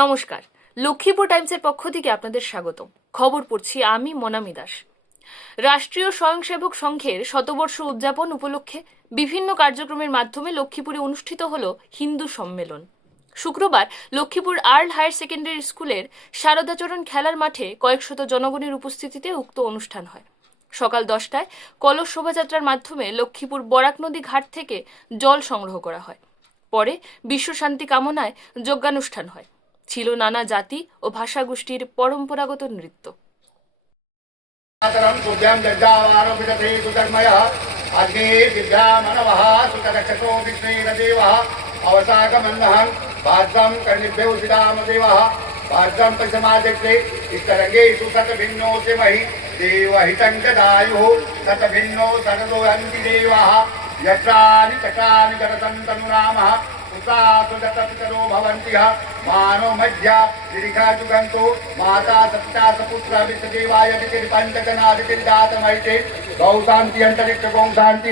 নমস্কার, লক্ষ্মীপুর টাইমসের পক্ষ থেকে আপনাদের স্বাগত। খবর পড়ছি আমি মনামি দাস। রাষ্ট্রীয় স্বয়ংসেবক সংঘের শতবর্ষ উদযাপন উপলক্ষে বিভিন্ন কার্যক্রমের মাধ্যমে লক্ষ্মীপুরে অনুষ্ঠিত হল হিন্দু সম্মেলন। শুক্রবার লক্ষ্মীপুর আর্ল হায়ার সেকেন্ডারি স্কুলের শারদাচরণ খেলার মাঠে কয়েকশত জনগণের উপস্থিতিতে উক্ত অনুষ্ঠান হয়। সকাল 10টায় কলস শোভাযাত্রার মাধ্যমে লক্ষ্মীপুর বরাক নদী ঘাট থেকে জল সংগ্রহ করা হয়। পরে বিশ্ব শান্তি কামনায় যজ্ঞানুষ্ঠান হয়। ছিল নানা জাতি ও ভাষাগোষ্ঠীর পরম্পরাগত নৃত্য। यत्रानि चक्रानि जगतन्तनुरामः उतातुजतपितरो भवन्ति मानो मध्या निरिखाजुगन्तो माता सप्ता सपुत्रा विश्वदेवाय वितिर्पञ्चजनादितिर्जातमैते गौ शान्ति अन्तरिक्ष गौ शान्ति।